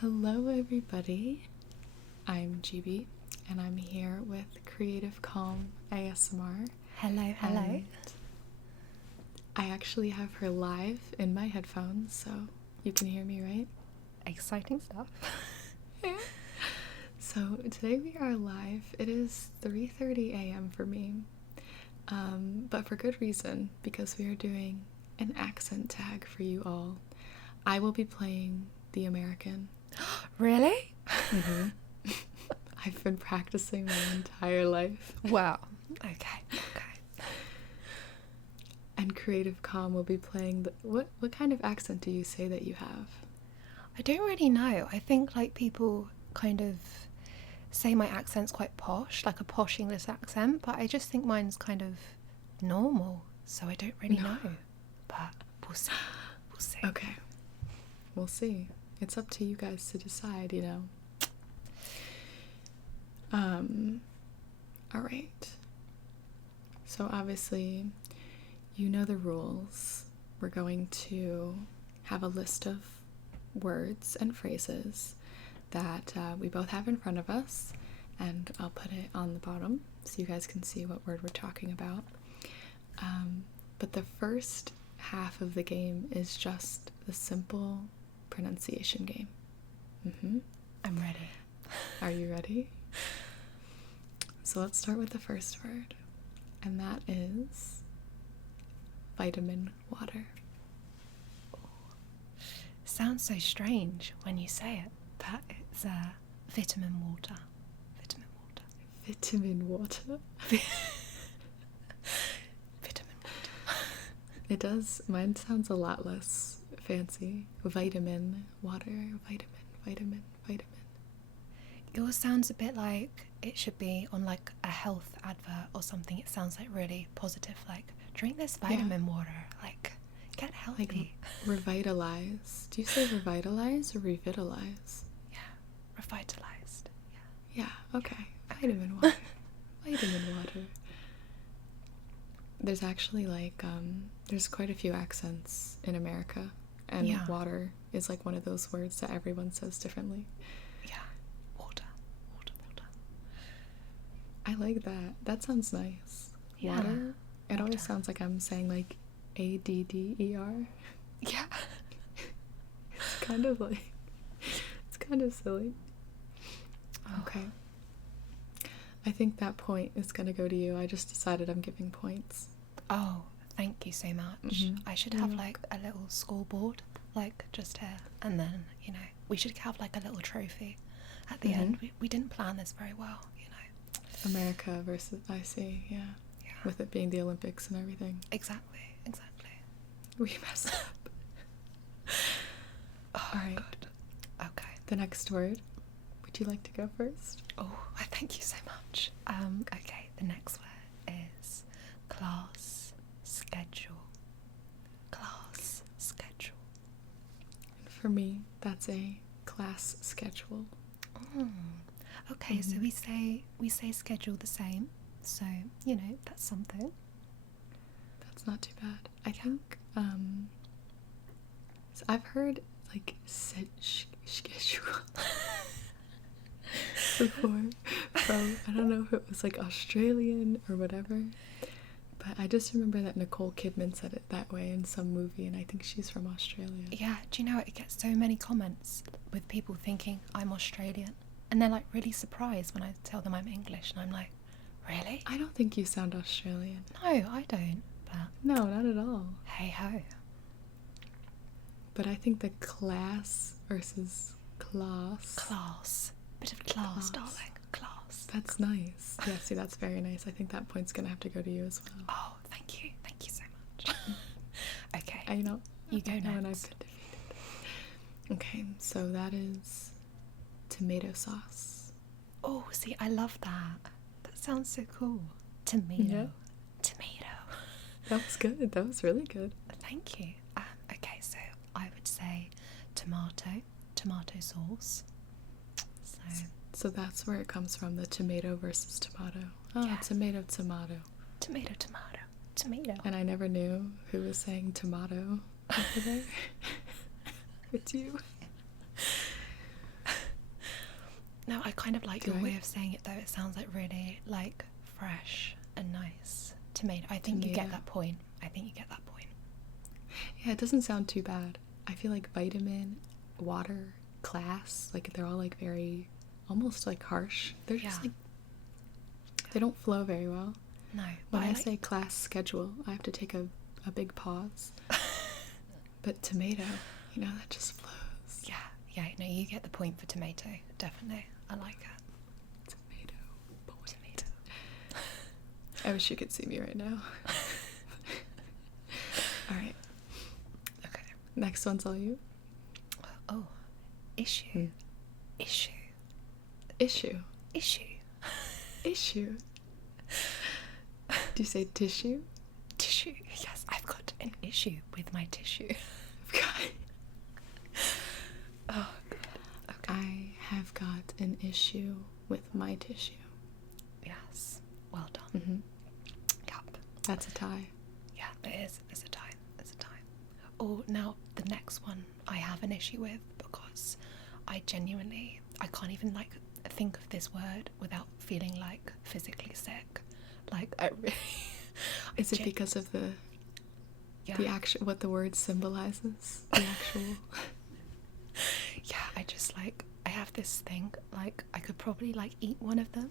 Hello, everybody. I'm Gibi, and I'm here with Creative Calm ASMR. Hello. And I actually have her live in my headphones, so you can hear me, right? Exciting stuff. Yeah. So today we are live. It is 3:30 a.m. for me, but for good reason, because we are doing an accent tag for you all. I will be playing the American. Really? Mm-hmm. I've been practicing my entire life. Wow. Okay. And Creative Calm will be playing the... What kind of accent do you say that you have? I don't really know. I think like people kind of say my accent's quite posh, like a posh English accent, but I just think mine's kind of normal, so I don't really know. But we'll see. Okay. We'll see. It's up to you guys to decide, you know. All right. So obviously, you know the rules. We're going to have a list of words and phrases that we both have in front of us, and I'll put it on the bottom so you guys can see what word we're talking about. But the first half of the game is just the simple pronunciation game. I'm ready. Are you ready? So let's start with the first word, and that is vitamin water. Sounds so strange when you say it, but it's vitamin water. Vitamin water? Vitamin water. It does. Mine sounds a lot less fancy. Vitamin water. Vitamin. Yours sounds a bit like it should be on like a health advert or something. It sounds like really positive, like drink this vitamin water, like get healthy. Like revitalize. Do you say revitalize or revitalize? Yeah, revitalized. Yeah, okay. Vitamin water. Vitamin water. There's actually like, there's quite a few accents in America, and water is like one of those words that everyone says differently. Yeah, water. I like that. That sounds nice. Yeah. Water? It always sounds like I'm saying like ADDER. Yeah. It's kind of like, it's kind of silly. Okay. I think that point is going to go to you. I just decided I'm giving points. Oh, thank you so much. I should have like a little scoreboard, like just here. And then, you know, we should have like a little trophy at the end. We didn't plan this very well, you know. America versus, I see, yeah. With it being the Olympics and everything. Exactly. We messed up. Oh, all right. God. Okay. The next word. Would you like to go first? Oh, thank you so much. Okay, the next word is class schedule. And for me, that's a class schedule. Okay, so we say schedule the same. So, you know, that's something. That's not too bad. I think so I've heard like schedule before from, I don't know if it was like Australian or whatever, but I just remember that Nicole Kidman said it that way in some movie, and I think she's from Australia. Yeah, do you know it gets so many comments with people thinking I'm Australian, and they're like really surprised when I tell them I'm English, and I'm like, really? I don't think you sound Australian. No, I don't. But no, not at all. Hey ho. But I think the class versus class. Bit of class, darling. Class. That's nice. Yeah, see, that's very nice. I think that point's gonna have to go to you as well. Oh, thank you so much. Okay. I know. You go next. When I've been defeated. Okay, so that is tomato sauce. Oh, see, I love that. That sounds so cool. Tomato. Yeah. That was good. That was really good. Thank you. Okay, so I would say tomato sauce. So that's where it comes from, the tomato versus tomato. Oh, yeah. Tomato. Tomato. And I never knew who was saying tomato over there. It's you. No, I kind of like Do your I? way of saying it though. It sounds like really like fresh and nice. Tomato. I think you get Tomato. that point. I think you get that point. Yeah, it doesn't sound too bad. I feel like vitamin, water, class, like they're all like very, almost like harsh. They're just Yeah. like, they don't flow very well. No, When but I like, say class schedule, I have to take a big pause. But tomato, you know, that just flows. yeah, no, you get the point for tomato. Definitely, I like it. Tomato. Tomato. I wish you could see me right now. All right. Okay. Next one's all you. Oh, issue. Hmm. Issue. Issue. Issue. Issue. Do you say tissue? Tissue. Yes, I've got an issue with my tissue. Oh, God. Okay. I have got an issue with my tissue. Yes. Well done. Mm-hmm. Yep. That's a tie. Yeah, it is. It's a tie. It's a tie. Oh, now the next one I have an issue with because I can't even like think of this word without feeling like physically sick. Like I really. Is it because of the actual, what the word symbolizes? The actual. Yeah, I have this thing, like, I could probably, like, eat one of them,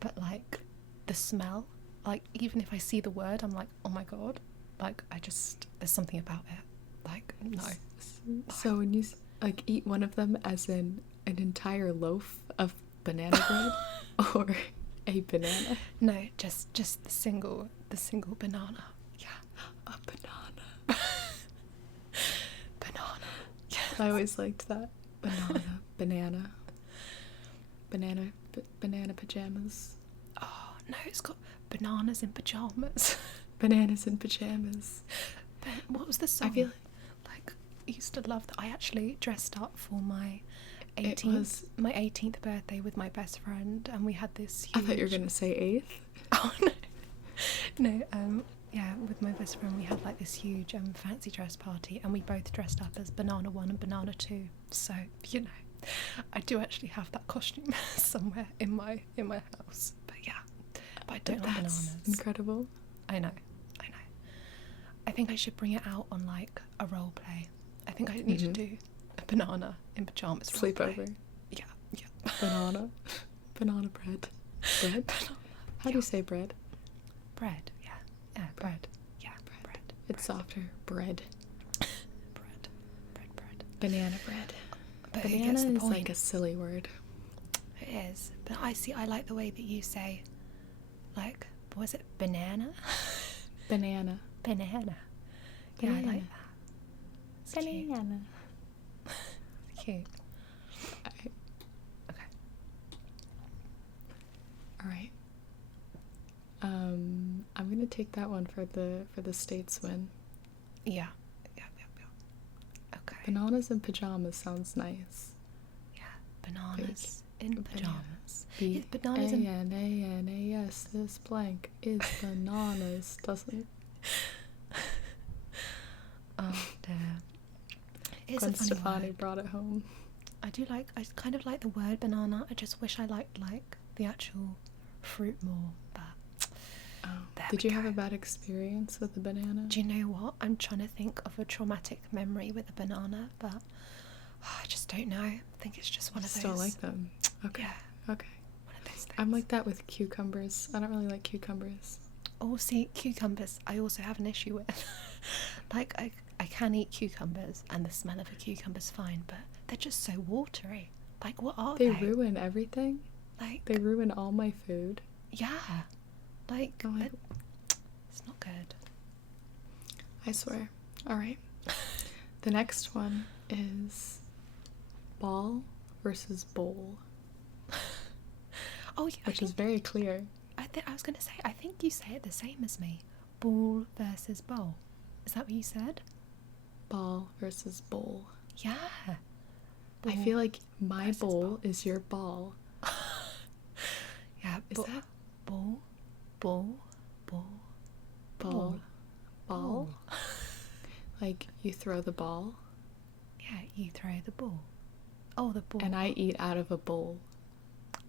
but, like, the smell, like, even if I see the word, I'm like, oh my god, like, there's something about it, like, no. So when you, like, eat one of them as in an entire loaf of banana bread, or a banana? No, just the single banana, yeah. A banana. Banana, yeah. I always liked that. Banana. Banana pajamas. Oh, no, it's got bananas in pajamas. Bananas in pajamas. What was the song? I feel like I used to love that. I actually dressed up for my It 18th was- my 18th birthday with my best friend, and we had this I huge... thought you were going to say 8th. Oh, no. No, yeah, with my best friend we had like this huge fancy dress party, and we both dressed up as Banana 1 and Banana 2. So, you know, I do actually have that costume somewhere in my house. But yeah, but I don't like That's bananas. incredible. I know. I think I should bring it out on like a role play. I think I need to do a banana in pajamas role play. Sleepover. Yeah. Banana. Banana bread. Bread? How do you say bread? Bread. Yeah, bread. Yeah, bread. It's softer. Bread. Bread. Banana bread. But who Banana gets the is point? like a silly word. It is. But I like the way that you say, like, was it banana? Banana. Banana. Yeah, I like that. It's cute. Banana. Cute. Okay. Okay. All right. I'm gonna take that one for the states win. Yeah. Okay. Bananas in pajamas sounds nice. Yeah. Bananas in pajamas. B Bananas A in... N A N A S. This blank is bananas, doesn't? Oh dear. It's Gwen a funny Stefani word. brought it home. I kind of like the word banana. I just wish I liked like the actual fruit more. But there Did we you have go. a bad experience with the banana? Do you know what? I'm trying to think of a traumatic memory with a banana, but I just don't know. I think it's just one of those. Still like them. Okay. Yeah. Okay. One of those things. I'm like that with cucumbers. I don't really like cucumbers. Oh, see, cucumbers I also have an issue with. Like, I can eat cucumbers, and the smell of a cucumber's fine, but they're just so watery. Like, what are they? They ruin everything. Like, They ruin all my food. yeah. Like, I'm like, it's not good. I swear. All right. The next one is ball versus bowl, Oh, yeah, which is very clear. I was going to say, I think you say it the same as me. Ball versus bowl. Is that what you said? Ball versus bowl. Yeah. I feel like my versus bowl is your ball. Yeah. Is that ball? ball? Like you throw the ball, Yeah, you throw the ball. Oh, the ball. and I eat out of a bowl.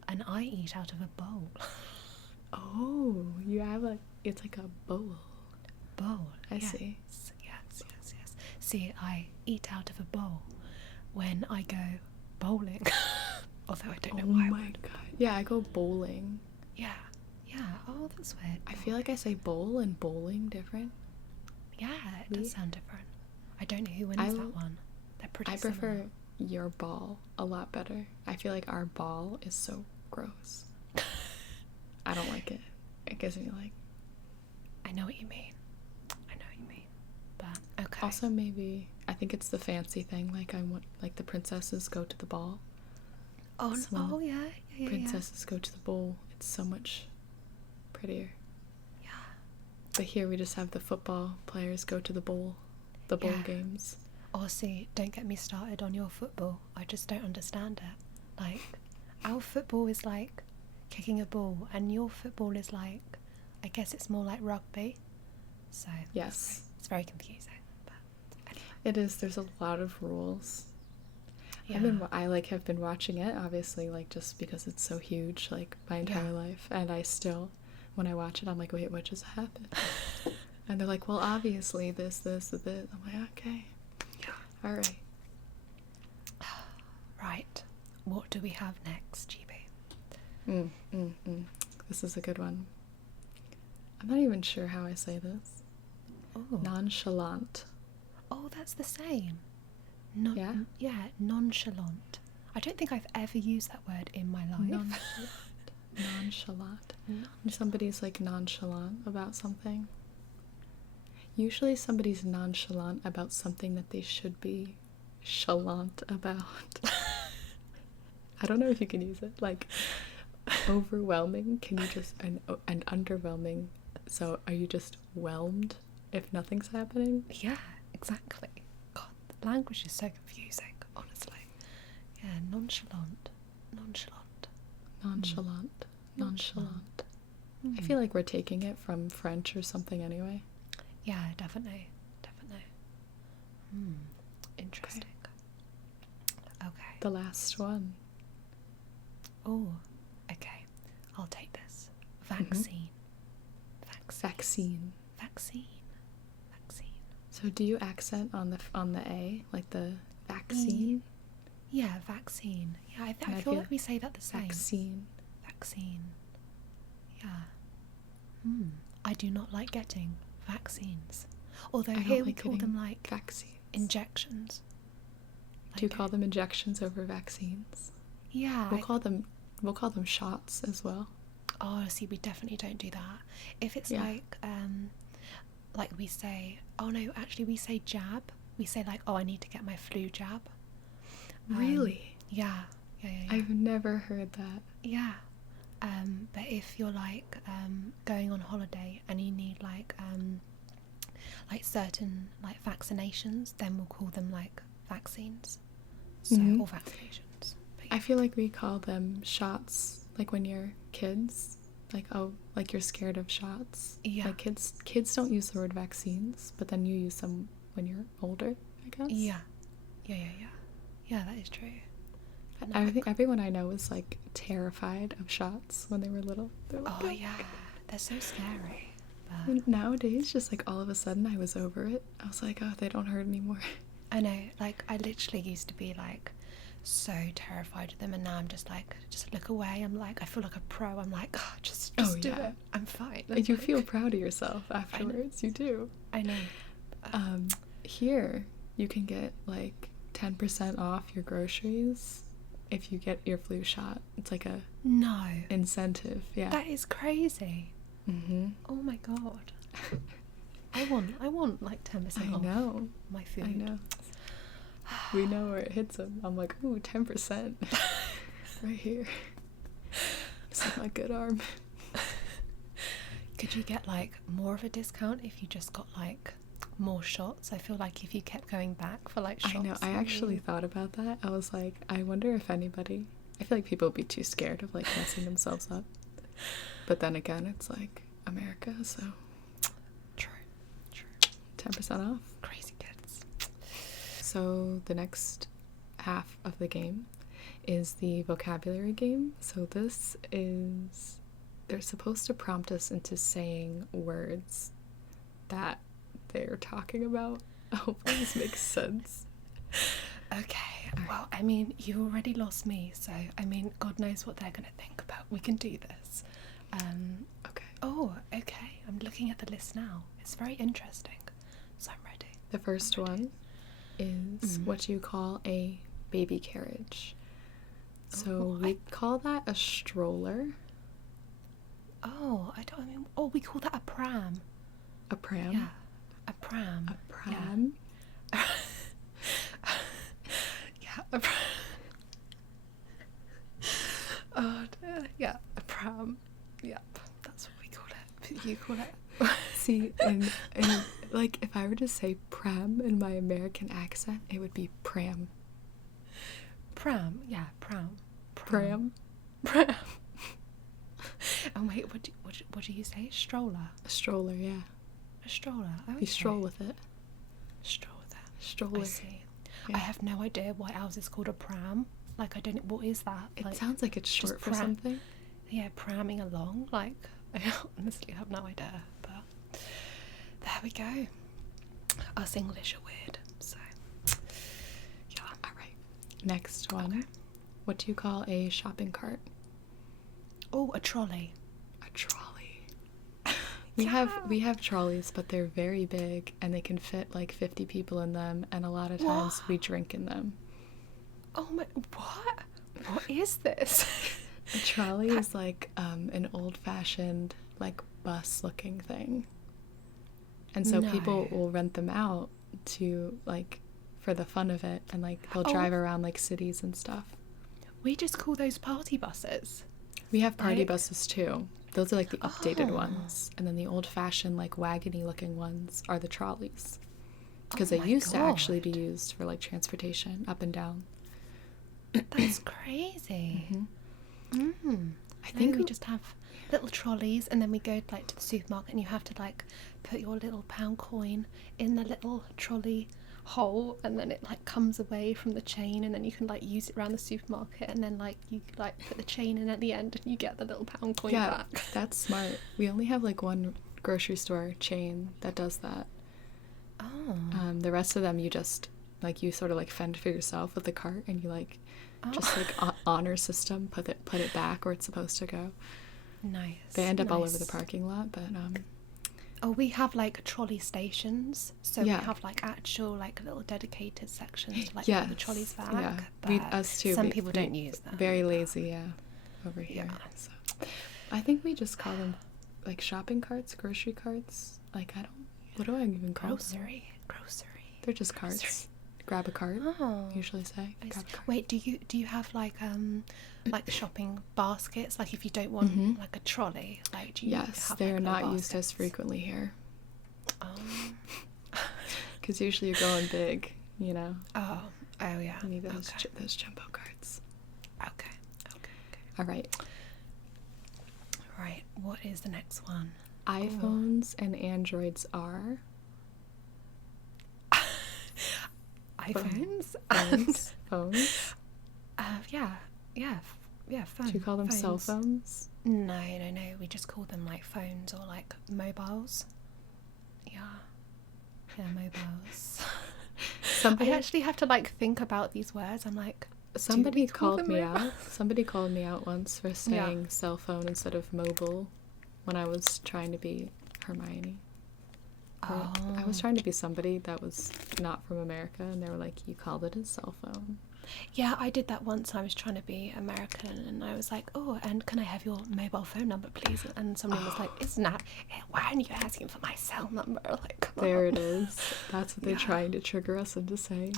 and I eat out of a bowl. Oh, you have it's like a bowl. Bowl. I yes. see. Yes. See, I eat out of a bowl when I go bowling. Although I don't know why. Oh my god. Yeah, I go bowling. Yeah. Oh, that's weird. I feel like I say bowl and bowling different. Yeah, it does sound different. I don't know who wins that one. They're pretty similar. I prefer your ball a lot better. I feel like our ball is so gross. I don't like it. It gives me like... I know what you mean. But, okay. Also, maybe, I think it's the fancy thing. Like, I want, like, the princesses go to the ball. Oh, yeah. Princesses go to the bowl. It's so much prettier. Yeah. But here we just have the football players go to the bowl games. Oh, see, don't get me started on your football. I just don't understand it. Like, our football is like kicking a ball, and your football is like, I guess it's more like rugby. So yes, it's very confusing. But anyway. It is. There's a lot of rules. Yeah. I have been watching it, obviously, like, just because it's so huge, like, my entire life, and I still, when I watch it, I'm like, wait, what just happened? And they're like, well, obviously this. I'm like, okay. Yeah. All right. Right. What do we have next, Gibi? This is a good one. I'm not even sure how I say this. Oh. Nonchalant. Oh, that's the same. Yeah, nonchalant. I don't think I've ever used that word in my life. Nonchalant. When somebody's like nonchalant about something. Usually somebody's nonchalant about something that they should be chalant about. I don't know if you can use it. Like, overwhelming, can you just, and underwhelming. So are you just whelmed if nothing's happening? Yeah, exactly. God, the language is so confusing, honestly. Yeah, nonchalant. I feel like we're taking it from French or something anyway. Yeah, definitely. Interesting. Okay. The last one. Oh, okay. I'll take this. Vaccine. Vaccine. So do you accent on the A, like the vaccine? Yeah, vaccine. Yeah, I feel like we say that the same. Vaccine. Yeah. I do not like getting vaccines. Although here we call them like vaccines. Injections. Do you call them injections over vaccines? Yeah. We'll call them shots as well. Oh, see, we definitely don't do that. If it's like we say, oh no, actually we say jab. We say like, oh, I need to get my flu jab. Really? Yeah. I've never heard that. Yeah. But if you're like going on holiday and you need like certain like vaccinations, then we'll call them like vaccines. So or vaccinations. But, yeah. I feel like we call them shots, like when you're kids, like, oh, like you're scared of shots. Yeah. Like kids don't use the word vaccines, but then you use them when you're older, I guess. Yeah, that is true. I think everyone I know is like terrified of shots when they were little. Like, oh yeah, they're so scary. But nowadays, just like all of a sudden I was over it. I was like, oh, they don't hurt anymore. I know, like I literally used to be like so terrified of them, and now I'm just like, just look away. I'm like, I feel like a pro. I'm like, oh, just do it. I'm fine. You feel proud of yourself afterwards. You do. I know. Here you can get like 10% off your groceries if you get your flu shot. It's like a incentive. Yeah, that is crazy. Oh my god. I want like 10% off. I know. My food. I know. We know where it hits them. I'm like, ooh, 10% right here. It's like my good arm. Could you get like more of a discount if you just got like more shots? I feel like if you kept going back for like shots. I know. I actually thought about that. I was like, I wonder if anybody. I feel like people would be too scared of like messing themselves up. But then again, it's like America, so. True. 10% off. Crazy kids. So the next half of the game is the vocabulary game. So this is, they're supposed to prompt us into saying words that they're talking about. I hope this makes sense. Okay, well, I mean, you already lost me, so, I mean, God knows what they're going to think about. We can do this. Okay. Oh, okay, I'm looking at the list now. It's very interesting, so I'm ready. The first one is what you call a baby carriage. So we call that a stroller. Oh, we call that a pram. A pram? Yeah, a pram. A pram? Yeah, a pram. Oh, dear. Yeah, a pram. Yep, that's what we call it. You call it. See, and like if I were to say pram in my American accent, it would be pram. Pram, yeah, pram. Pram. Pram. And wait, what do you say? Stroller. A stroller, yeah. A stroller. Okay. You stroll with it. Stroll with it. Stroller. I see. Yeah. I have no idea why ours is called a pram. Like, I don't. What is that? It like, sounds like it's short for pram. something. Yeah, pramming along. Like, I honestly have no idea. But there we go. Us English are weird. So yeah. All right. Next one. Okay. What do you call a shopping cart? Oh, a trolley. A trolley. We have trolleys, but they're very big and they can fit like 50 people in them, and a lot of times we drink in them. Oh my, what? What is this? A trolley is like an old-fashioned like bus-looking thing, and so people will rent them out to like for the fun of it, and like they'll drive around like cities and stuff. We just call those party buses. We have party buses too. Those are like the updated ones, and then the old-fashioned like wagony looking ones are the trolleys, because they used to actually be used for like transportation up and down. That's crazy. I think we just have little trolleys, and then we go like to the supermarket, and you have to like put your little pound coin in the little trolley hole, and then it like comes away from the chain, and then you can like use it around the supermarket, and then like you like put the chain in at the end, and you get the little pound coin back. That's smart. We only have like one grocery store chain that does that. The rest of them you just like you sort of like fend for yourself with the cart, and you like just like honor system put it back where it's supposed to go. Nice. They end up all over the parking lot, but we have like trolley stations, so we have like actual like little dedicated sections like for the trolleys back. Yeah, but us too. Some people don't use them. Very lazy, over here. So I think we just call them like shopping carts, grocery carts. Like what do I even call them? Grocery. They're just carts. Grab a cart. Usually say. Grab a cart. Wait, do you have like shopping baskets? Like if you don't want like a trolley, like do you yes, have, they like, are not baskets? used as frequently here. Because usually you're going big, you know. Oh yeah. You need those jumbo carts. Okay. All right. Right. What is the next one? iPhones and Androids are iPhones. Phones. Yeah, phones. Do you call them cell phones? No. We just call them like phones or like mobiles. Yeah, mobiles. I actually have to like think about these words. I'm like, somebody called me out. Somebody called me out once for saying cell phone instead of mobile when I was trying to be Hermione. I was trying to be somebody that was not from America, and they were like, you called it a cell phone. Yeah, I did that once. I was trying to be American, and I was like, oh, and can I have your mobile phone number, please? And somebody was like, it's not, why aren't you asking for my cell number? Like, come there on. it is. That's what they're trying to trigger us into saying.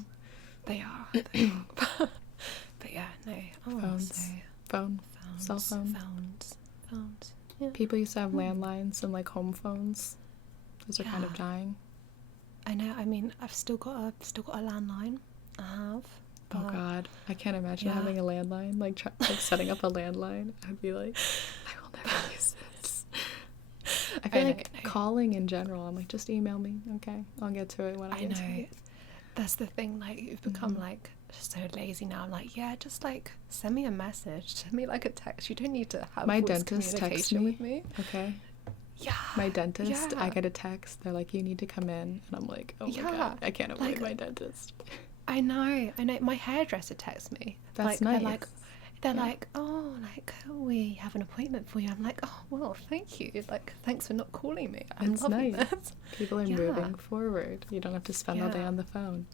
They are. But yeah, no. Phones. Cell phone. Phones. Yeah. People used to have landlines and like home phones. Those are kind of dying. I know. I mean, I've still got a landline. I have. Oh God, I can't imagine having a landline. Like setting up a landline. I'd be like, I will never use this. I feel like calling in general. I'm like, just email me. Okay, I'll get to it when I get to it. That's the thing, like you've become like so lazy now. I'm like, yeah, just like send me a message, send me like a text. You don't need to have My voice dentist texts communication me. with me. Okay. Yeah. My dentist, Yeah. I get a text. They're like, you need to come in. And I'm like, oh my Yeah. God, I can't avoid Like, my dentist. I know. My hairdresser texts me. That's like, nice. They're Yeah. like, oh, like, we have an appointment for you. I'm like, oh, well, thank you. Like, thanks for not calling me. I'm It's loving nice. this. People are Yeah. moving forward. You don't have to spend all day Yeah. on the phone.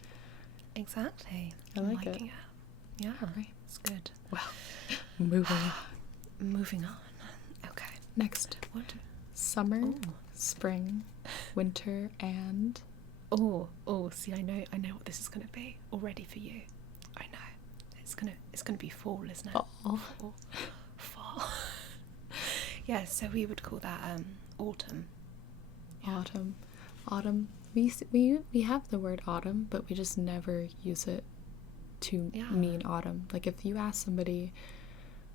Exactly. I I'm like it. liking it. Yeah. Right. It's good. Well, moving on. Moving on. Okay. Next. What? Summer, Oh. spring, winter, and... Oh, see, I know what this is going to be already for you. I know. It's gonna be fall, isn't it? Oh. Fall. Yeah, so we would call that autumn. Yeah. Autumn. We have the word autumn, but we just never use it to mean autumn. Like if you ask somebody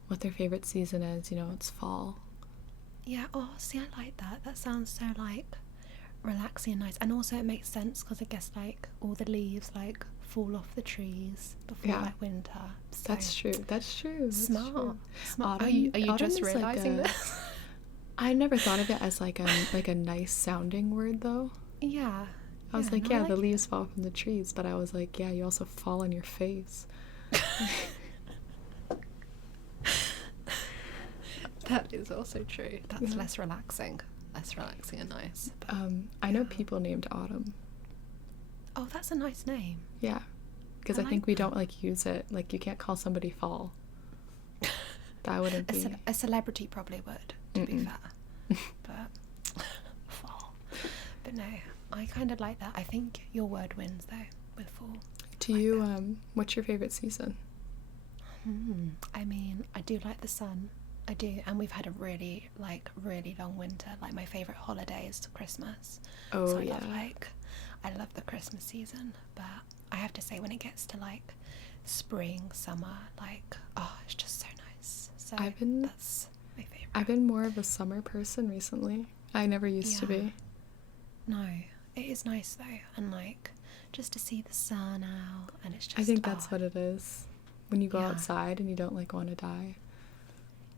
what their favorite season is, it's fall. Yeah, oh, see, I like that. That sounds so, like, relaxing and nice. And also it makes sense because I guess, like, all the leaves, like, fall off the trees before, like, winter. So That's true. Smart. True. Smart. Autumn, are you autumn just is realising this? I never thought of it as, like a nice sounding word, though. Yeah. I was no, like, I the it. leaves fall from the trees, but I was like, yeah, you also fall on your face. That is also true. That's less relaxing and nice. But, I know people named Autumn. oh, that's a nice name. Yeah, because I think we don't like use it. Like you can't call somebody fall. That wouldn't be. A celebrity probably would, to be fair. But fall. But no, I kind of like that. I think your word wins though with fall. To you, what's your favorite season? I mean, I do like the sun. I do, and we've had a really long winter. Like my favorite holiday is Christmas. Oh, so yeah. I love the Christmas season. But I have to say, when it gets to like spring, summer, like it's just so nice. So that's my favorite. I've been more of a summer person recently. I never used to be. No, it is nice though, and like just to see the sun out, and it's just. I think that's what it is. When you go outside and you don't like want to die.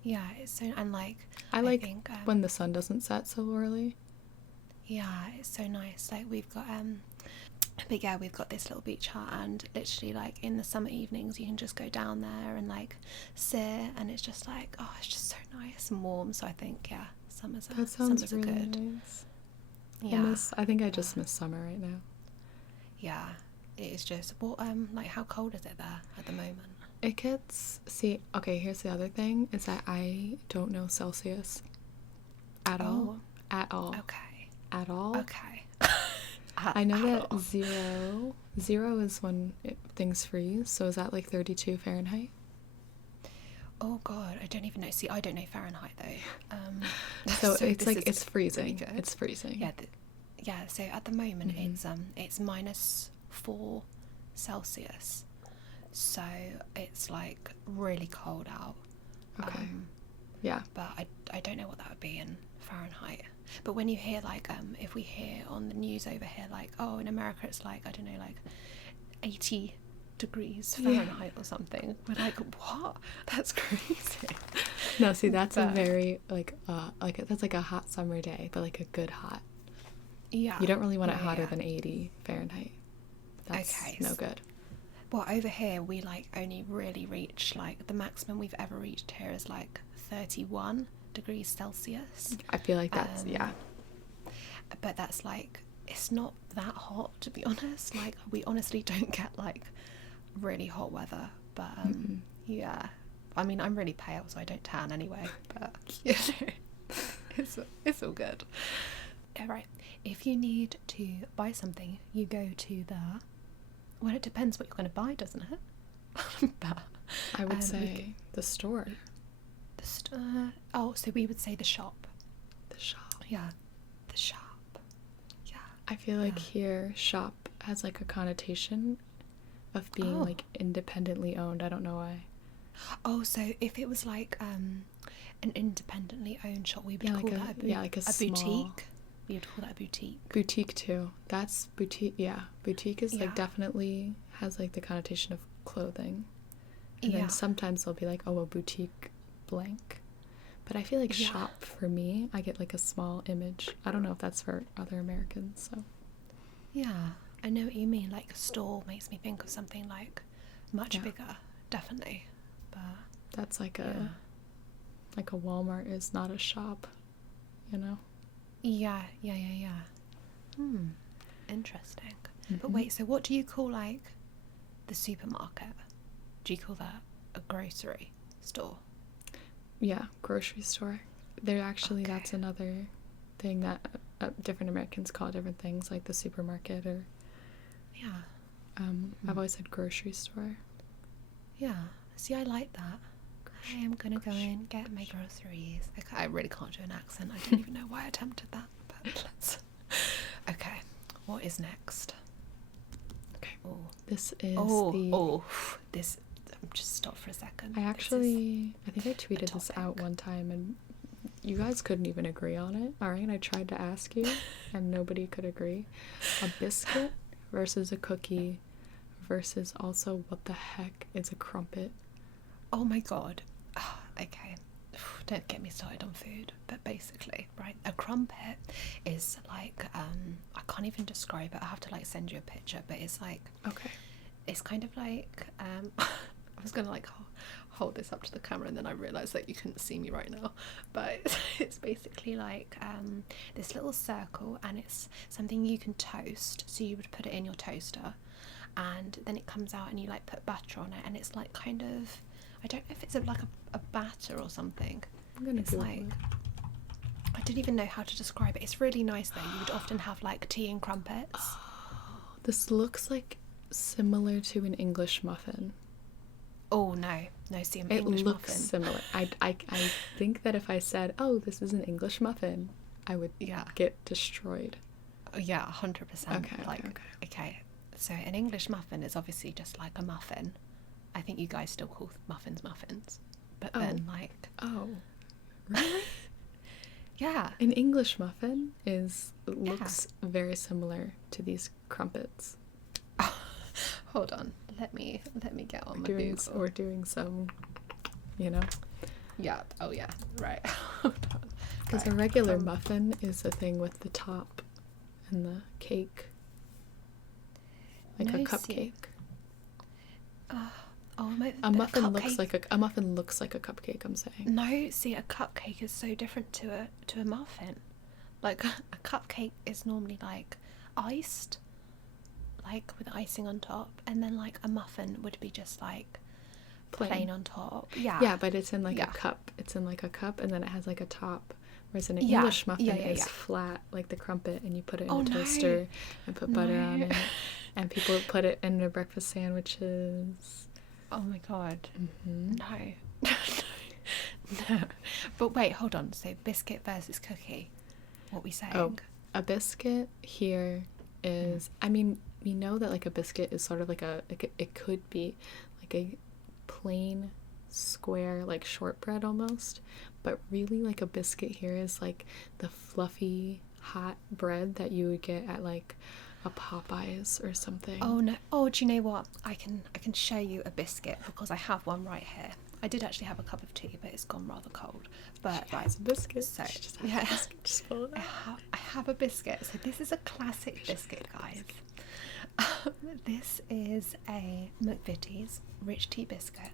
Yeah, it's so, and like I think, when the sun doesn't set so early. Yeah, it's so nice. Like we've got we've got this little beach hut, and literally like in the summer evenings you can just go down there and like sit, and it's just like it's just so nice and warm. So I think summers are really good. Nice. Yeah, I think I just miss summer right now. Yeah, it is just like how cold is it there at the moment? It gets okay, here's the other thing is that I don't know Celsius at all. Okay. At all. Okay. I know that zero is when things freeze, so is that like 32 Fahrenheit? Oh god, I don't even know. See, I don't know Fahrenheit though. So it's like it's freezing. It's freezing. Yeah, so at the moment it's -4 Celsius. So it's like really cold out. Okay. Yeah. But I don't know what that would be in Fahrenheit. But when you hear like if we hear on the news over here like in America it's like I don't know like 80 degrees Fahrenheit or something, we're like, what? That's crazy. No, see, that's a very that's like a hot summer day, but like a good hot. Yeah. You don't really want it hotter than 80 Fahrenheit. That's no good. Well, over here we like only really reach like the maximum we've ever reached here is like 31 degrees Celsius. I feel like that's but that's like it's not that hot, to be honest. Like we honestly don't get like really hot weather, but yeah, I mean I'm really pale so I don't tan anyway, but it's all good. All right, if you need to buy something you go to well, it depends what you're going to buy, doesn't it? But I would say the store. The store. Oh, so we would say the shop. The shop. Yeah, the shop. Yeah. I feel like here shop has like a connotation of being like independently owned. I don't know why. Oh, so if it was like an independently owned shop, we would call that a like a small, boutique. You'd call that a boutique. Boutique too. That's boutique. Yeah, boutique is Yeah. like definitely has like the connotation of clothing, and Yeah. then sometimes they'll be like, oh, a boutique blank. But I feel like Yeah. shop for me, I get like a small image. I don't know if that's for other Americans. So Yeah, I know what you mean. Like a store makes me think of something like much Yeah. bigger, definitely. But that's like yeah. a Walmart is not a shop, you know. Yeah. Interesting. But Mhm. wait, so what do you call like the supermarket? Do you call that a grocery store? Yeah, grocery store. There actually, Okay. that's another thing that different Americans call different things, like the supermarket or Yeah. I've always said grocery store. Yeah. See, I like that. I am gonna go in get my groceries. I really can't do an accent. I don't even know why I attempted that. But let's. Okay. What is next? Okay. Oh. This is This. Just stop for a second. I think I tweeted this topic. out one time and you guys couldn't even agree on it. All right, and I tried to ask you and nobody could agree. A biscuit versus a cookie versus also what the heck is a crumpet? Oh my god. Okay. Don't get me started on food, but basically, right, a crumpet is like I can't even describe it. I have to like send you a picture, but it's like Okay. it's kind of like I was gonna like hold this up to the camera and then I realized that you couldn't see me right now, but it's basically like this little circle, and it's something you can toast. So you would put it in your toaster and then it comes out and you like put butter on it, and it's like kind of, I don't know if it's like a batter or something. I'm gonna It's Google like it. I don't even know how to describe it. It's really nice though. You would often have like tea and crumpets. This looks like similar to an English muffin. Oh no, see, an It English looks muffin. similar. I think that if I said, "Oh, this is an English muffin," I would Yeah. get destroyed. Oh, yeah, 100%. Okay, Okay. So an English muffin is obviously just like a muffin. I think you guys still call muffins muffins, but then like Oh, really? yeah. An English muffin looks very similar to these crumpets. Hold on, let me get on my Google. We're doing some, you know, Yeah. Oh yeah. Right. Hold on. because a regular muffin is the thing with the top and the cake, like No, a see- cupcake. Oh my. A muffin cupcake- looks like a cupcake. I'm saying. No, see, a cupcake is so different to a muffin. Like a cupcake is normally like iced, like with icing on top, and then like a muffin would be just like plain on top. Yeah. Yeah, but it's in like Yeah. a cup. It's in like a cup, and then it has like a top. Whereas an Yeah. English muffin Yeah, is yeah. flat, like the crumpet, and you put it in Oh, a no. toaster and put butter No. on it. And people put it in their breakfast sandwiches. Oh my god. Hmm. No. No. But wait, hold on. So biscuit versus cookie. What we saying? Oh, a biscuit here is, I mean, we know that like a biscuit is sort of like it could be like a plain square like shortbread almost, but really like a biscuit here is like the fluffy hot bread that you would get at like a Popeyes or something. Oh no. Oh, do you know what? I can show you a biscuit because I have one right here. I did actually have a cup of tea, but it's gone rather cold. But She has a biscuit. So She just has yeah, a biscuit. Just pull it out. I have a biscuit. So this is a classic biscuit, guys. This is a McVitie's rich tea biscuit.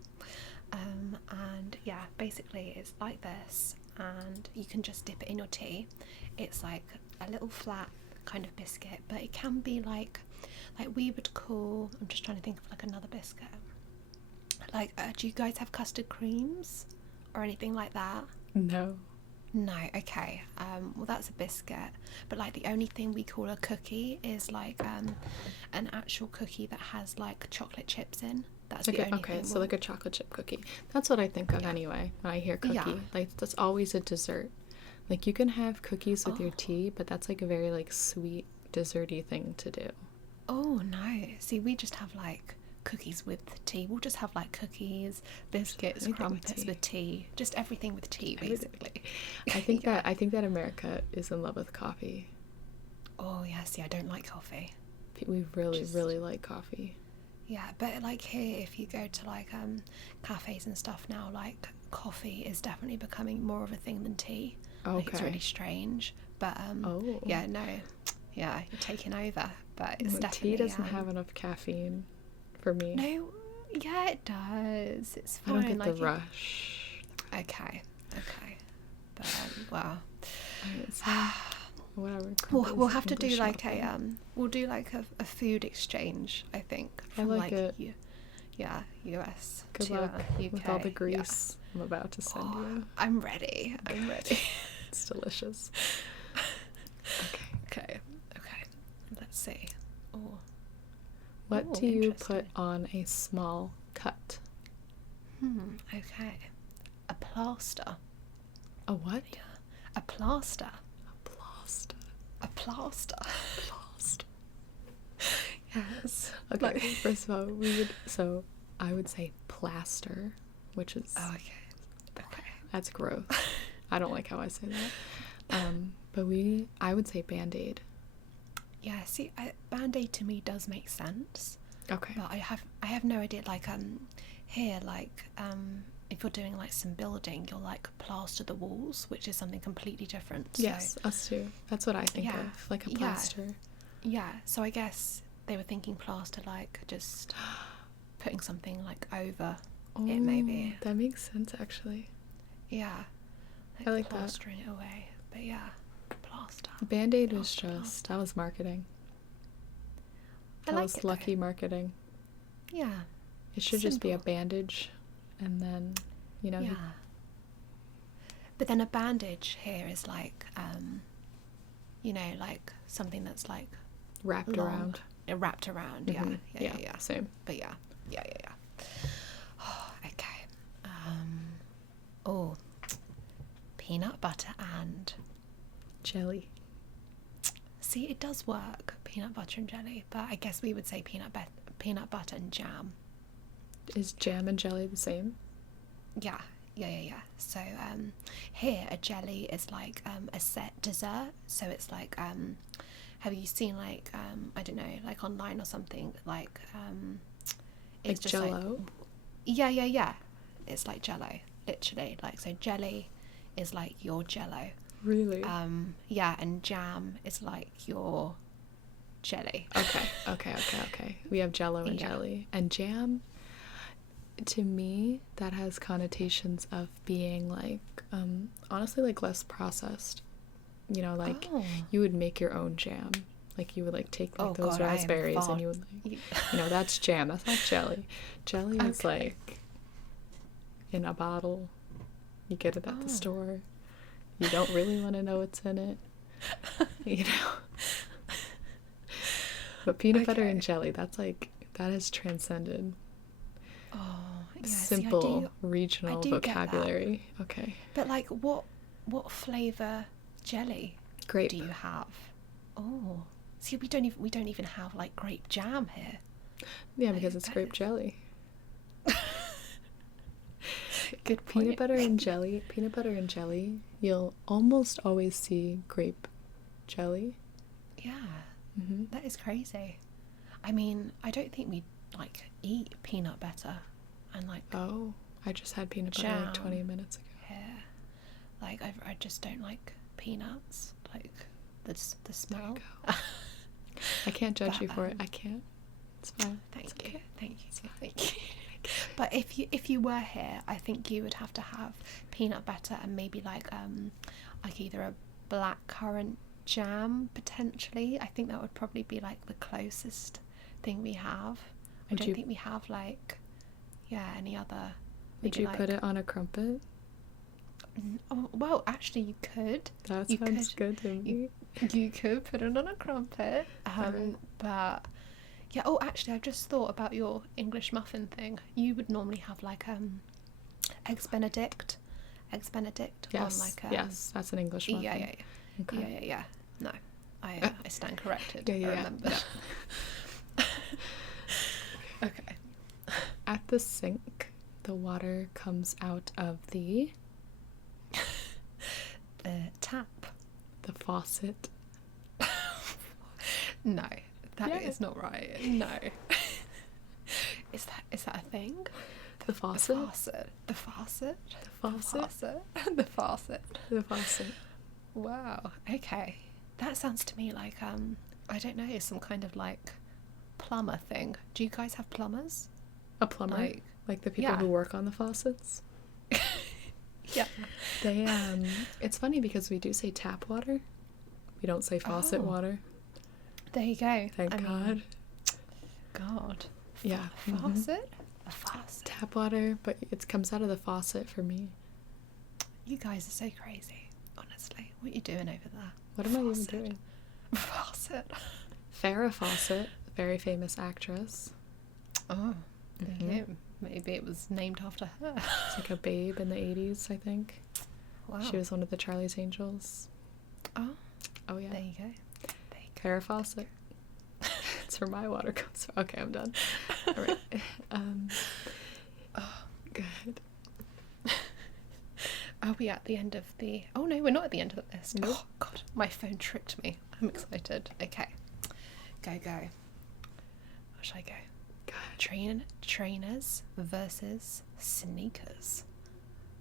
And yeah, basically it's like this, and you can just dip it in your tea. It's like a little flat kind of biscuit, but it can be like we would call, I'm just trying to think of like another biscuit. Like, do you guys have custard creams or anything like that? No. No, okay. Well, that's a biscuit. But like the only thing we call a cookie is like an actual cookie that has like chocolate chips in. That's the only thing. So like a chocolate chip cookie. That's what I think of anyway when I hear cookie. Yeah. Like that's always a dessert. Like you can have cookies with your tea, but that's like a very like sweet desserty thing to do. Oh no. See, we just have like cookies with tea. We'll just have like cookies, biscuits, Everything with crumpets tea. with tea. Just everything with tea, basically. I think that America is in love with coffee. Oh yeah, see, I don't like coffee. We really like coffee. Yeah, but like here, if you go to like cafes and stuff now, like coffee is definitely becoming more of a thing than tea. Like it's Okay. really strange, but Oh. yeah, no, yeah, you're taking over. But it's Well, definitely tea doesn't have enough caffeine for me. no, yeah, it does. It's I fine. don't get like the rush. okay, but wow. Alright, so whatever. We'll have to do English like muffin. we'll do like a food exchange, I think, I from like it. Yeah, US Good to luck UK. with all the Yeah. grease I'm about to send you. I'm ready. It's delicious. Okay. Let's see. Oh. What Oh, do you interesting. put on a small cut? Okay. A plaster. A what? Yeah. A plaster. A plaster. A plaster. Plaster. Yes. Okay, Like- first of all, I would say plaster, which is Oh, okay. that's gross. I don't like how I say that. But I would say Band-Aid. Yeah. See, Band-Aid to me does make sense. Okay. But I have no idea. Like here, like if you're doing like some building, you'll like plaster the walls, which is something completely different. So, Yes, us too. That's what I think Yeah. of, like a Yeah. plaster. yeah. So I guess they were thinking plaster, like just putting something like over it, maybe. That makes sense, actually. Yeah. I like that. plastering it away. But yeah, plaster. Band-Aid was Plaster. that was marketing. I That like was it, though. lucky marketing. Yeah. It should just be a Simple. bandage, and then, Yeah. But then a bandage here is like, like something that's like wrapped long, around. Wrapped around. Mhm. Yeah. Same. But yeah. Oh, okay. Oh, peanut butter and Jelly. see, it does work. Peanut butter and jelly, but I guess we would say peanut butter and jam. Is jam and jelly the same? Yeah. So here a jelly is like a set dessert. So it's like have you seen like I don't know, like online or something, like it's Like just Jell-O? like yeah. It's like Jell-O, literally. Like so jelly is like your Jell-O. Really? Yeah, and jam is like your jelly. Okay. We have Jell-O and Yeah. jelly. And jam, to me, that has connotations of being like, honestly, like less processed. Like Oh. you would make your own jam. Like you would like take like Oh, those God, I am raspberries far- and you would like, that's jam. That's not jelly. Jelly is Okay. like in a bottle. You get it at the Oh. store. You don't really want to know what's in it. But peanut butter Okay. and jelly, that has transcended Oh, yeah. simple See, regional I do get that. vocabulary. Okay. But like, what flavour jelly Grape. do you have? Oh, see, we don't even have like grape jam here. Yeah, because it's that grape is- jelly. Good Peanut butter and jelly, you'll almost always see grape jelly. Yeah, Mm-hmm. that is crazy. I mean, I don't think we like eat peanut butter and like Oh, I just had peanut butter like Jam. 20 minutes ago. here. Like I just don't like peanuts. Like the smell. Go. I can't judge But, you for it. I can't. It's fine. Thank It's you. okay. Thank you. But if you were here, I think you would have to have peanut butter and maybe like either a black currant jam potentially. I think that would probably be like the closest thing we have. I Would don't you- think we have like any other. Would maybe, you like, put it on a crumpet? Oh, well, actually, you could. That You sounds could- good to me. You could put it on a crumpet. Alright. But yeah. Oh, actually, I've just thought about your English muffin thing. You would normally have like eggs Benedict on Yes. like Yes, that's an English muffin. yeah. Okay. Yeah. No, I stand corrected. Yeah. I remember. Okay. At the sink, the water comes out of the The tap. faucet. No, that is Yeah. not right. No. Is that a thing? The faucet? The faucet. The faucet? The faucet? The faucet. The faucet. Wow. Okay. That sounds to me like I don't know, some kind of like plumber thing. Do you guys have plumbers? A plumber? Like the people yeah. who work on the faucets? Yeah. They it's funny because we do say tap water. We don't say faucet water. There you go. Thank God. God. Yeah. Faucet? A faucet. Tap water, but it comes out of the faucet for me. You guys are so crazy, honestly. What are you doing over there? What am I even doing? Faucet. Farrah Fawcett, very famous actress. Oh, there you go. Maybe it was named after her. It's like a babe in the 80s, I think. Wow. She was one of the Charlie's Angels. Oh. Oh, yeah. There you go. Farrah Fawcett. That's where my water comes from. Okay, I'm done. All right. Oh, good. Are we at the end of the... Oh, no, we're not at the end of the list. Nope. Oh, God. My phone tricked me. I'm excited. Okay. Go. Where should I go? Trainers versus sneakers.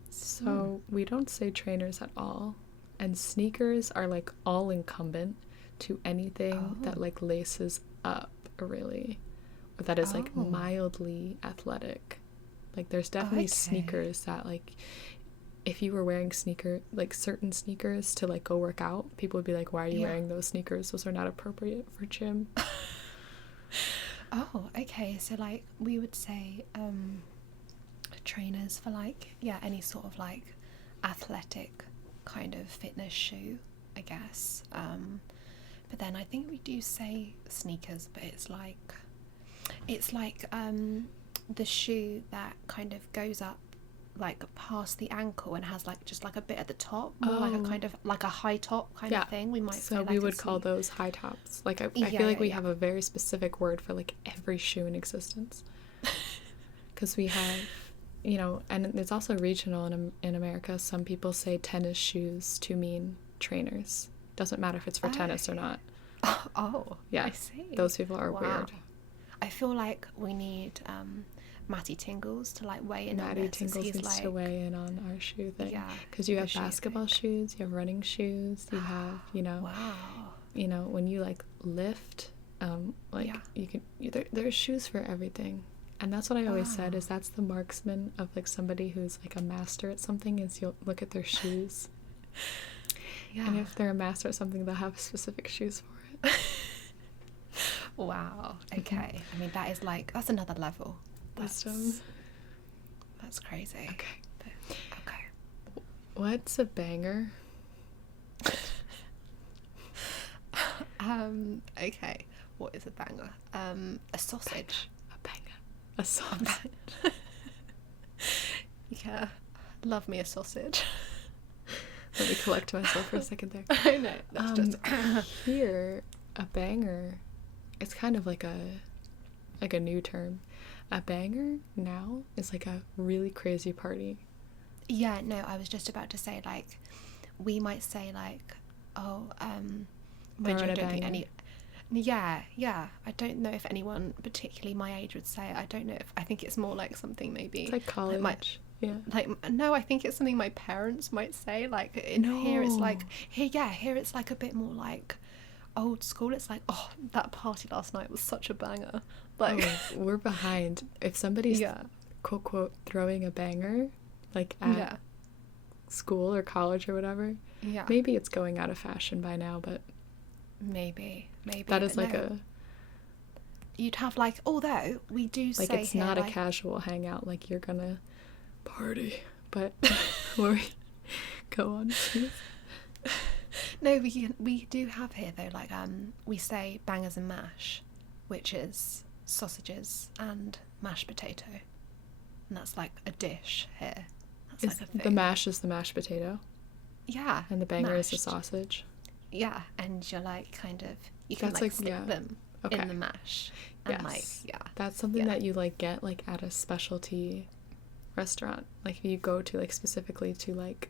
So we don't say trainers at all, and sneakers are like all incumbent to anything that like laces up, really, or that is like mildly athletic. Like there's definitely sneakers that like if you were wearing certain sneakers to like go work out, people would be like, why are you wearing those sneakers? Those are not appropriate for gym. Oh, okay. So like we would say trainers for like any sort of like athletic kind of fitness shoe, I guess. But then I think we do say sneakers, but it's like the shoe that kind of goes up like past the ankle and has like just like a bit at the top, more like a kind of like a high top kind of thing. We might say, so like, we would call those high tops. Like I feel like we have a very specific word for like every shoe in existence, because we have, you know, and it's also regional in America. Some people say tennis shoes to mean trainers. Doesn't matter if it's for tennis or not. Oh, yeah, I see. Those people are weird. I feel like we need Matty Tingles to like weigh in on this. Tingles needs to weigh in on our shoe thing. Yeah, because you have basketball shoes, you have running shoes, you have, you know, you know, when you like lift, you can there's shoes for everything. And that's what I always said, is that's the marksman of like somebody who's like a master at something, is you'll look at their shoes. And if they're a master at something, they'll have specific shoes for it. Wow. Okay. I mean, that's another level. That's crazy. Okay. What's a banger? Okay. What is a banger? A sausage. A sausage. Yeah. Love me a sausage. Let me collect myself for a second there. I know. That's just here, a banger. It's kind of like a new term. A banger now is like a really crazy party. Yeah, no, I was just about to say, like, we might say like, oh, which I don't think any. Yeah. I don't know if anyone, particularly my age, would say it. I don't know if. I think it's more like something maybe. It's like college. Like no, I think it's something my parents might say. Like here it's like here it's like a bit more like old school. It's like, oh, that party last night was such a banger. Like we're behind. If somebody's quote quote throwing a banger like at school or college or whatever, maybe it's going out of fashion by now, but maybe that is like you'd have like, although we do like say it's here, not like, a casual hangout, like you're gonna party, but we go on. No, we do have here though, like we say bangers and mash, which is sausages and mashed potato, and that's like a dish here. That's like a thing. The mash is the mashed potato. Yeah. And the banger is the sausage. Yeah, and you're like kind of you can like stick them in the mash. And that's something that you like get like at a specialty restaurant. Like if you go to like specifically to like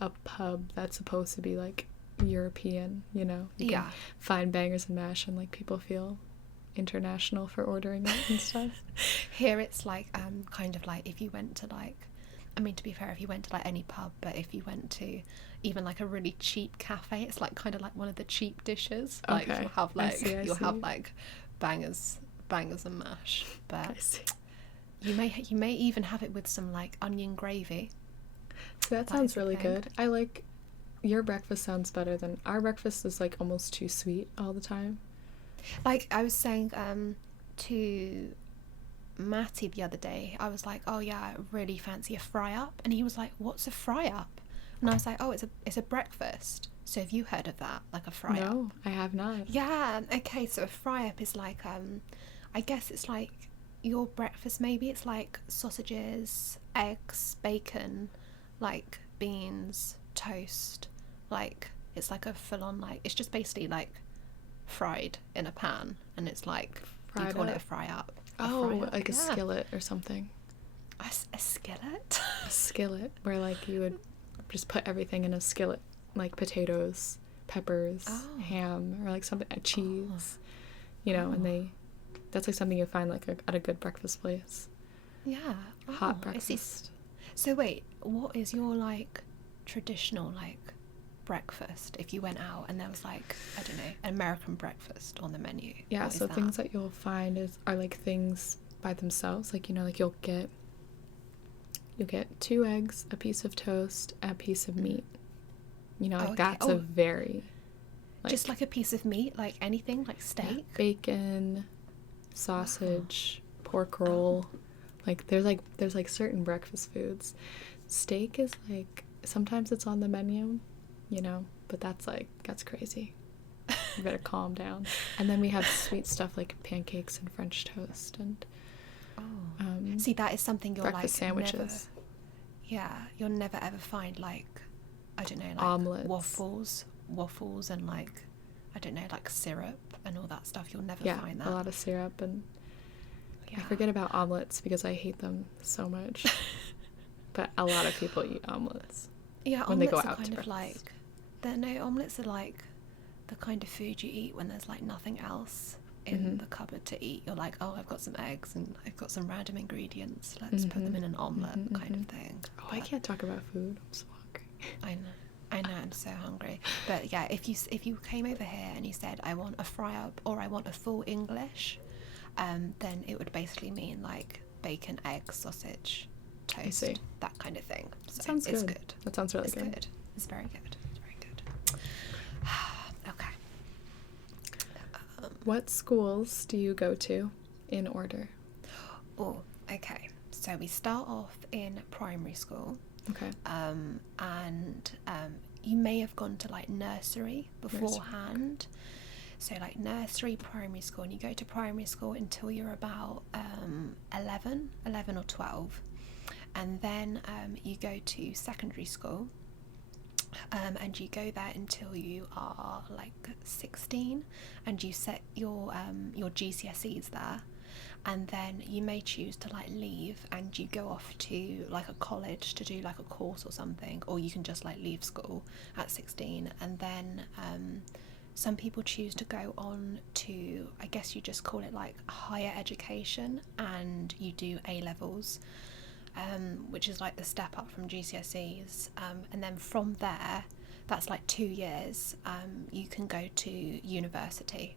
a pub that's supposed to be like European, you know. You can find bangers and mash and like people feel international for ordering it and stuff. Here it's like kind of like if you went to like, I mean, to be fair, if you went to like any pub, but if you went to even like a really cheap cafe, it's like kind of like one of the cheap dishes. Like Okay. you'll have like I see. have like bangers and mash, but you may even have it with some like onion gravy. So that sounds really good. I like your breakfast sounds better than our breakfast is like almost too sweet all the time. Like I was saying to Matty the other day, I was like, oh yeah, I really fancy a fry up, and he was like, what's a fry up? And I was like, oh, it's a breakfast. So have you heard of that, like a fry up? No, I have not. Yeah, okay, so a fry up is like I guess it's like your breakfast. Maybe it's like sausages, eggs, bacon, like beans, toast. Like it's like a full on, like it's just basically like fried in a pan, and it's like Fried you call up. it a fry up. Like a skillet or something. A skillet? A skillet where like you would just put everything in a skillet, like potatoes, peppers, ham, or like something, cheese, you know, and that's like something you find like at a good breakfast place. Yeah. Hot breakfast. So wait, what is your like traditional like breakfast if you went out and there was like, I don't know, an American breakfast on the menu? Yeah, so things that you'll find are like things by themselves, like, you know, like you'll get 2 eggs, a piece of toast, and a piece of meat, you know, like that's a very like, just like a piece of meat, like anything, like steak, bacon, sausage, pork roll. Like there's like certain breakfast foods. Steak is like sometimes it's on the menu, you know, but that's crazy. You better calm down. And then we have sweet stuff like pancakes and French toast and see, that is something you're breakfast like sandwiches. You'll never ever find like, I don't know, like omelets, waffles and like, I don't know, like syrup and all that stuff. You'll never find that. A lot of syrup, and I forget about omelets because I hate them so much. But a lot of people eat omelets. Yeah, when omelets they go are out kind to of like, omelets are like the kind of food you eat when there's like nothing else in the cupboard to eat. You're like, oh, I've got some eggs and I've got some random ingredients. Let's put them in an omelette kind of thing. Oh, I can't talk about food. I'm so hungry. I know, I'm so hungry. But yeah, if you came over here and you said, I want a fry up or I want a full English, then it would basically mean like bacon, egg, sausage, toast, that kind of thing. So sounds it's good. good. That sounds really good. It's very good. It's very good. Okay. What schools do you go to in order? Oh, okay. So we start off in primary school. Okay. And you may have gone to like nursery beforehand. So like nursery, primary school, and you go to primary school until you're about 11 or 12. And then you go to secondary school, and you go there until you are like 16, and you set your GCSEs there. And then you may choose to like leave and you go off to like a college to do like a course or something, or you can just like leave school at 16. And then some people choose to go on to, I guess you just call it like higher education, and you do A levels, which is like the step up from GCSEs, and then from there, that's like 2 years, you can go to university,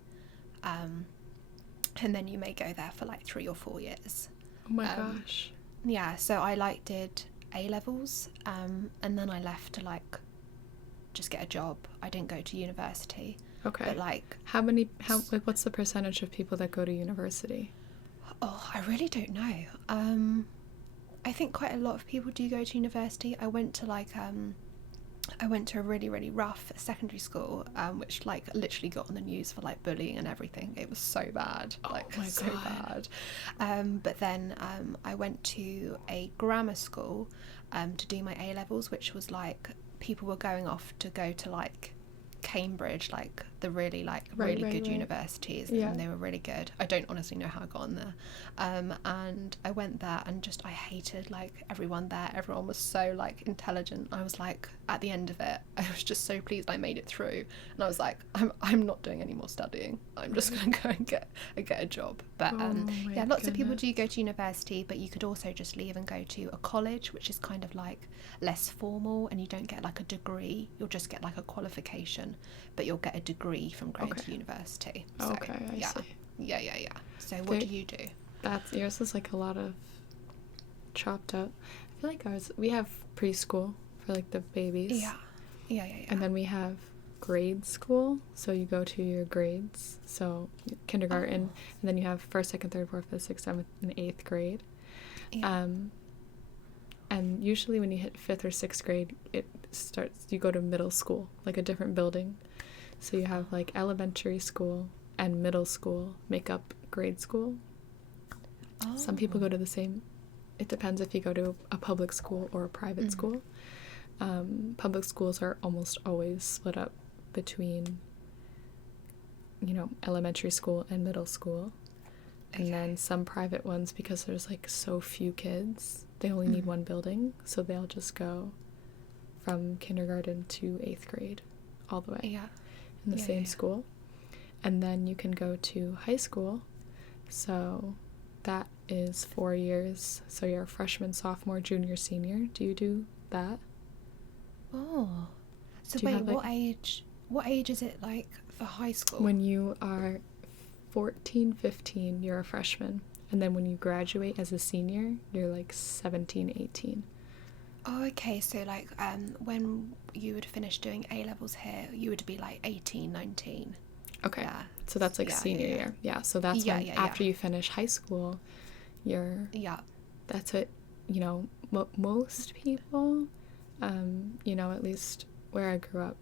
and then you may go there for like 3 or 4 years. Oh my gosh. Yeah, so I like did A levels, and then I left to like just get a job. I didn't go to university. Okay. But like what's the percentage of people that go to university? Oh, I really don't know. I think quite a lot of people do go to university. I went to a really, really rough secondary school, which like literally got on the news for like bullying and everything. It was so bad, so bad. But then I went to a grammar school to do my A levels, which was like people were going off to go to like Cambridge, like the really like Right, really right, good right. universities, Yeah. and they were really good. I don't honestly know how I got on there, and I went there, and just I hated like everyone there. Everyone was so like intelligent. I was like, at the end of it, I was just so pleased I made it through, and I was like, I'm not doing any more studying. I'm just gonna go and get a job. But Oh my yeah, lots of people goodness. do go to university, but you could also just leave and go to a college, which is kind of like less formal, and you don't get like a degree. You'll just get like a qualification, but you'll get a degree from going to university. So, Okay, I see. Yeah. So what do you do? That's yours is like a lot of chopped up. I feel like we have preschool for like the babies. Yeah. And then we have grade school, so you go to your grades, so kindergarten, and then you have first, second, third, fourth, fifth, sixth, seventh, and eighth grade. Yeah. And usually when you hit fifth or sixth grade, you go to middle school, like a different building. So you have like elementary school and middle school make up grade school. Some people go to the same. It depends if you go to a public school or a private school. Public schools are almost always split up between, elementary school and middle school. And then some private ones, because there's like so few kids, they only need one building, so they'll just go from kindergarten to eighth grade all the way in the same school. And then you can go to high school, so that is 4 years. So you're a freshman, sophomore, junior, senior. Do you do that? Oh, so Do you wait, have, what age is it like for high school? When you are 14, 15, you're a freshman. And then when you graduate as a senior, you're like 17, 18. Oh, okay. So like when you would finish doing A-levels here, you would be like 18, 19. Okay. Yeah. So that's like senior year. Yeah. So that's when after you finish high school, that's what, most people, at least where I grew up,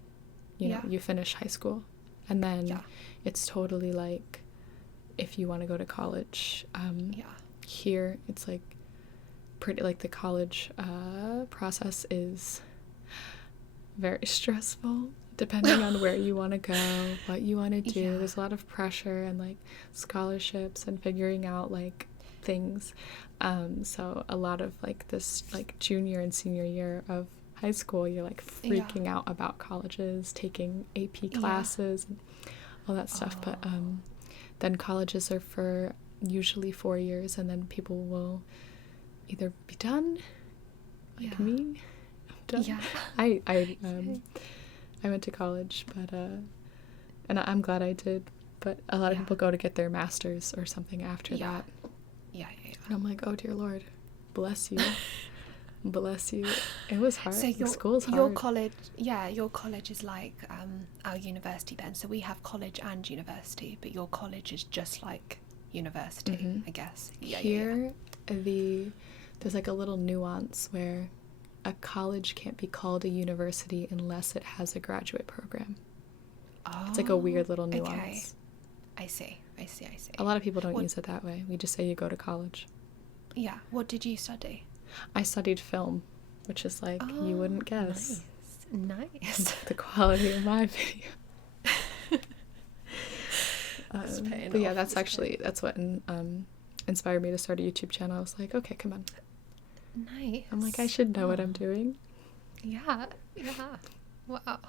you finish high school. And then it's totally like, if you want to go to college, here it's like pretty, like the college process is very stressful, depending on where you want to go, what you want to do. There's a lot of pressure and like scholarships and figuring out like things. So a lot of like this like junior and senior year of high school, you're like freaking out about colleges, taking AP classes and all that stuff. But then colleges are for usually 4 years, and then people will either be done like me. I'm done. I went to college, but and I'm glad I did, but a lot of people go to get their master's or something after that. And I'm like, oh dear Lord, bless you. Bless you. It was hard. So school's hard. Your college is like our university then. So we have college and university, but your college is just like university, I guess. Here, there's like a little nuance where a college can't be called a university unless it has a graduate program. It's like a weird little nuance. Okay. I see. A lot of people don't use it that way. We just say you go to college. Yeah. What did you study? I studied film, which is like, you wouldn't guess. Nice. The quality of my video. But yeah, that's what inspired me to start a YouTube channel. I was like, okay, come on. Nice. I'm like, I should know what I'm doing. Yeah. Wow.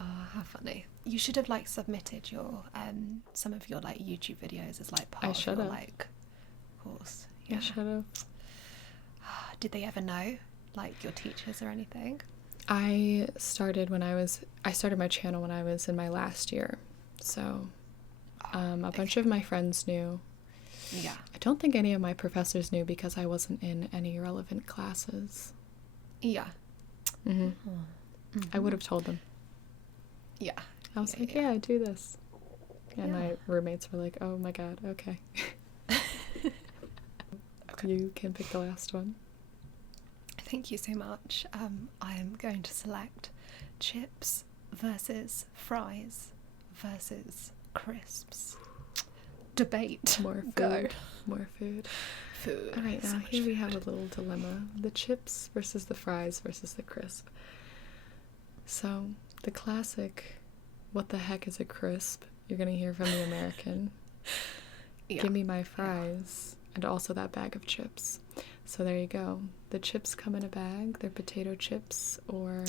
Oh, how funny. You should have like submitted your some of your like YouTube videos as like part of your like course. I should have. Did they ever know, like your teachers or anything? I started my channel when I was in my last year, so a bunch of my friends knew. Yeah. I don't think any of my professors knew because I wasn't in any relevant classes. Yeah. I would have told them. Yeah. I was like, I do this. And my roommates were like, oh my god, okay. You can pick the last one. Thank you so much. I am going to select chips versus fries versus crisps. Debate. More food. Go. More food. Food. All right, now here we have a little dilemma. The chips versus the fries versus the crisp. So, the classic what the heck is a crisp? You're gonna hear from the American. Yeah. Give me my fries and also that bag of chips. So there you go. The chips come in a bag. They're potato chips, or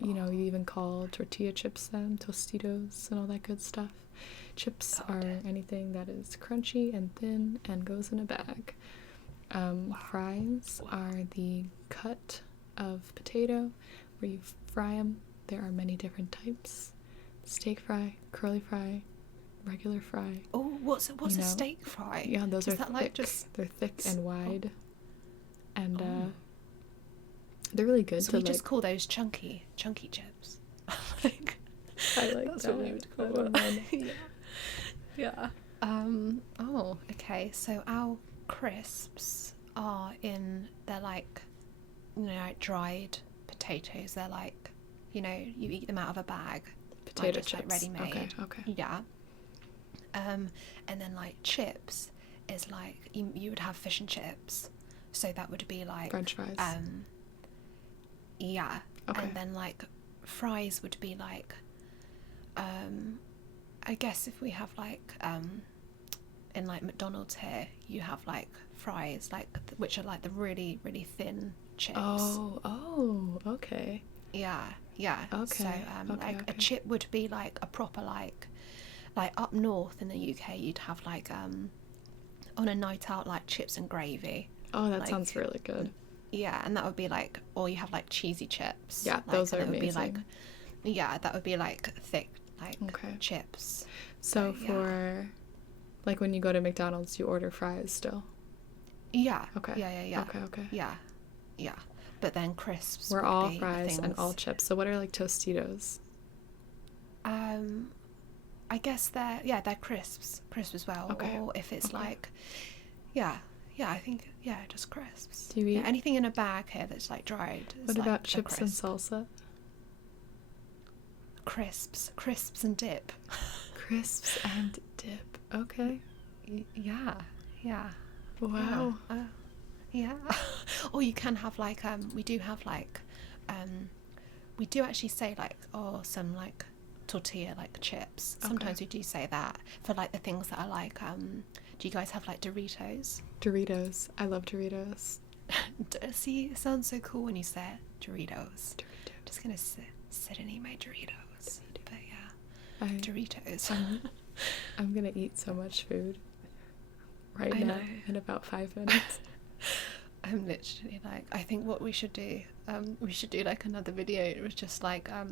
you know, you even call tortilla chips them, Tostitos and all that good stuff. Chips are anything that is crunchy and thin and goes in a bag. Fries are the cut of potato where you fry them. There are many different types. Steak fry, curly fry, regular fry. Oh, what's a steak fry? Yeah, those are that thick. like just They're thick and wide, and they're really good. So we just call those chunky chips. Like, I like that's that. what we would call it. Yeah. Oh, okay. So our crisps are they're like, you know, like dried potatoes. They're like, you know, you eat them out of a bag. Potato just, chips. Like ready-made. Okay. Yeah. And then like chips is like you would have fish and chips. So that would be like French fries. Yeah. Okay. And then like fries would be like I guess if we have like in like McDonald's here, you have like fries like which are like the really really thin chips. Oh, okay. Yeah. Okay. So like a chip would be like a proper like up north in the UK you'd have like on a night out like chips and gravy. Oh, that like, sounds really good. Yeah, and that would be like, or you have like cheesy chips. Yeah, like, those are amazing. amazing. Would be like, yeah, that would be like thick like chips. So for like when you go to McDonald's, you order fries still. Yeah. Okay. Yeah. Okay. Yeah. But then crisps. We're all fries and all chips. So what are like Tostitos? I guess they're crisps as well. Okay. Or if it's like, I think just crisps. Do you eat anything in a bag here that's like dried? What like about chips and salsa? Crisps and dip. Crisps and dip. Okay. Yeah. Wow. Yeah. Or you can have like we do have like we do actually say like some like tortilla like chips. Sometimes we do say that for like the things that are like do you guys have like Doritos? I love Doritos. See, it sounds so cool when you say it. Doritos. I'm just gonna sit and eat my Doritos. But yeah, Doritos. I'm gonna eat so much food right now in about 5 minutes. I'm literally like, I think what we should do like another video with just like a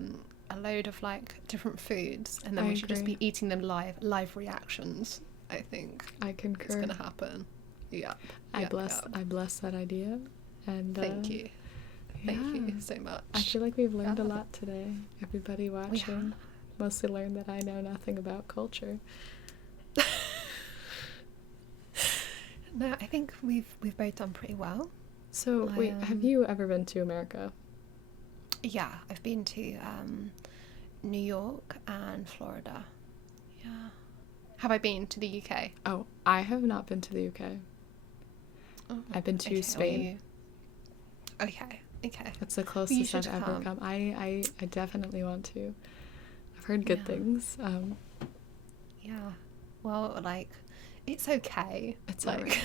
load of like different foods, and then we should just be eating them live reactions. I think I concur. It's gonna happen. Yeah. I bless that idea, and thank you so much. I feel like we've learned a lot today. Everybody watching mostly learned that I know nothing about culture. No, I think we've both done pretty well. So wait, have you ever been to America? Yeah, I've been to New York and Florida. Yeah. Have I been to the UK? Oh, I have not been to the UK. Oh, I've been to Spain. Okay. That's the closest I've ever come. I definitely want to. I've heard good things. Yeah. Well, like, it's okay. It's like, alright.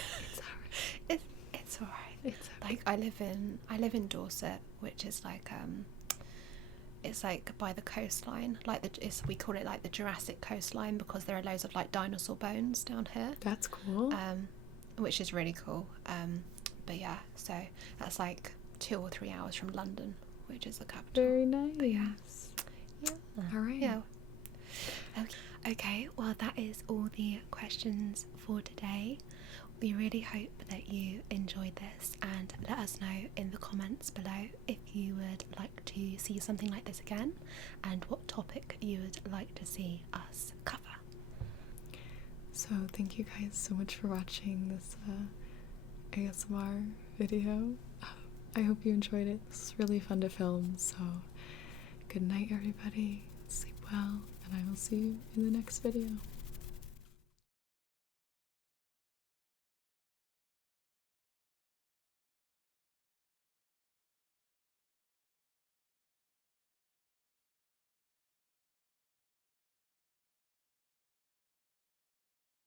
It's alright. It's like I live in Dorset, which is like it's like by the coastline. Like we call it like the Jurassic coastline because there are loads of like dinosaur bones down here. That's cool. Which is really cool. But yeah, so that's like 2 or 3 hours from London, which is the capital. Very nice. But yeah. All right. Yeah. Okay, well that is all the questions for today. We really hope that you enjoyed this, and let us know in the comments below if you would like to see something like this again and what topic you would like to see us cover. So thank you guys so much for watching this ASMR video. I hope you enjoyed it. This was really fun to film, so good night everybody. Sleep well, and I will see you in the next video.